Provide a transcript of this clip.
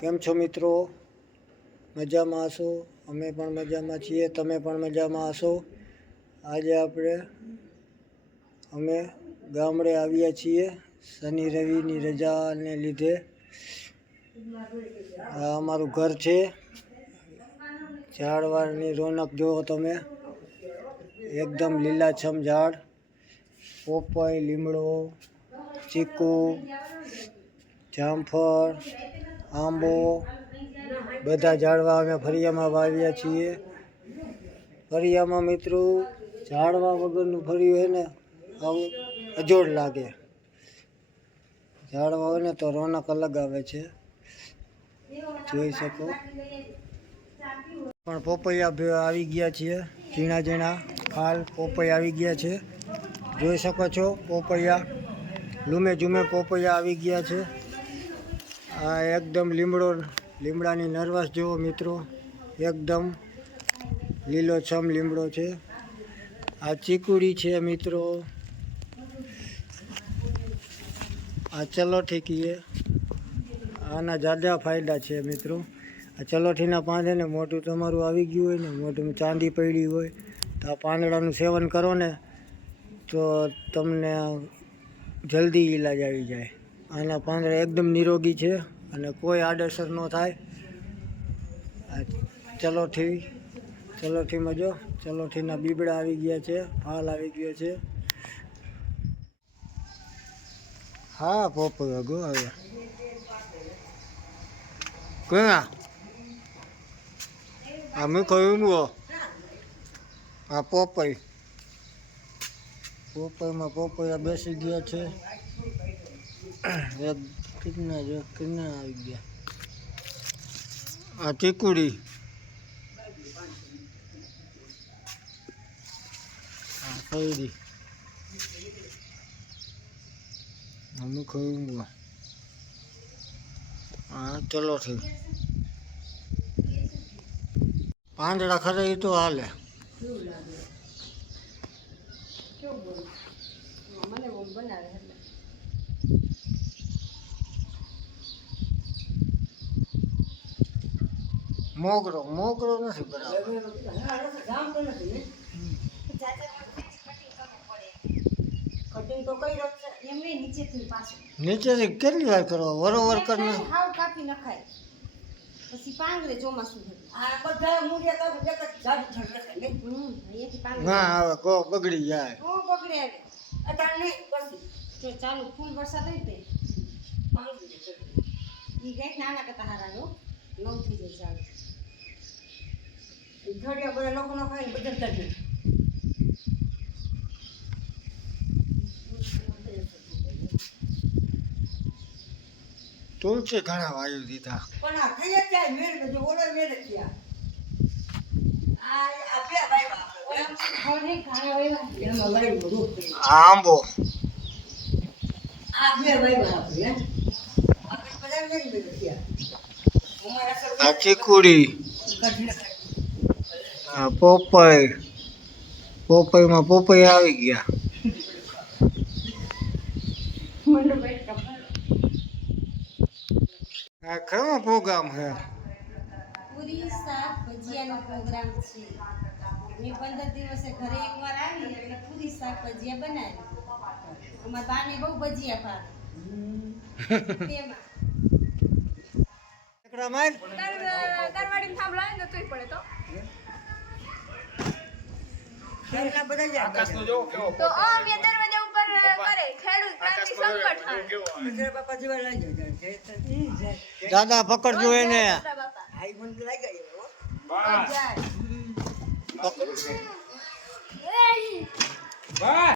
કેમ છો મિત્રો? મજામાં હશો? અમે પણ મજામાં છીએ, તમે પણ મજામાં હશો? આજે અમે ગામડે આવ્યા છીએ શનિ રવિની રજાને લીધે. આ અમારું ઘર છે. ઝાડવાની રોનક જુઓ તમે, એકદમ લીલાછમ ઝાડ. પોપઈ, લીમડો, ચીકુ, જામફળ, આંબો, બધા ઝાડવા અમે ફળિયામાં વાવ્યા છીએ. ફળિયામાં મિત્રો ઝાડવા વગરનું ફળિયું હોય ને આવું અજોડ લાગે. ઝાડવા હોય ને તો રોનક અલગ આવે છે, જોઈ શકો. પણ પોપૈયા આવી ગયા છે, ઝીણા ઝીણા હાલ પોપૈયા આવી ગયા છે, જોઈ શકો છો. પોપૈયા લૂમે ઝૂમે પોપૈયા આવી ગયા છે. આ એકદમ લીમડાની નરવસ જુઓ મિત્રો, એકદમ લીલોછમ લીમડો છે. આ ચીકુડી છે મિત્રો, આ ચલોઠી કીએ. આના જ્યાદા ફાયદા છે મિત્રો. આ ચલોઠીના પાંદે ને મોઢું તમારું આવી ગયું હોય ને, મોઢું ચાંદી પડી હોય તો આ પાંદડાનું સેવન કરો ને તો તમને જલ્દી ઈલાજ આવી જાય. આના પાંદડા એકદમ નિરોગી છે અને કોઈ આડઅસર ન થાય. આ ચલોઠીમાં જો ચલોઠીના બીબડા આવી ગયા છે, ફાલ આવી ગયો છે. હા પોપૈયા ગો આવ્યા. ક્યાં અમે કહ્યું આ પોપઈમાં પોપૈયા બેસી ગયા છે. કેટલા આવી ગયા. આ ચીકુડી, આ શેરડી, અમે કહ્યું હા ચલોઠી. પાંદડા ખરે એ તો હાલે. મોગરો નથી બરાબર. નીચેથી કેટલી વાર કરો? વરોવર કરીને કાપી નખાય પછી પાંગરે ચોમાસું. ના હવે કો બગડી જાય. ચાલુ ફૂલ વરસાદ હોય તે નાના કરતા હારા નવ થઈ જાય. ચાલુ બધા લોકો નો ખાય બધા જ તુલસી ઘણા વાયુ દીધા. પણ આ થઈ જાય મેર જો ઓલો મેર થયા. આ બે ભાઈ આંબો આ બે ભાઈ આ ચીકુડી, આ પોપઈમાં પોપૈયા આવી ગયા. આ કયો પ્રોગ્રામ છે? પૂરી શાક ભજીયાનો પ્રોગ્રામ છે. મેં 15 દિવસે ઘરે એકવાર આવી એટલે પૂરી શાક ભજીયા બનાવી. અમારા બાને બહુ ભજીયા ભાવે. તેમાં એકડા માર દરવાડીમાં થાંભલા ને તોય પડે તો કેટલા બધા જાય. આકાશનો જો કેવો તો અમે દરવાજા ઉપર કરે ખેડૂત ક્રાંતિ સંકટ હા બાપા જીવા લઈ જાય. દાદા પકડજો એને. આઈ મન લાગી ગયો બસ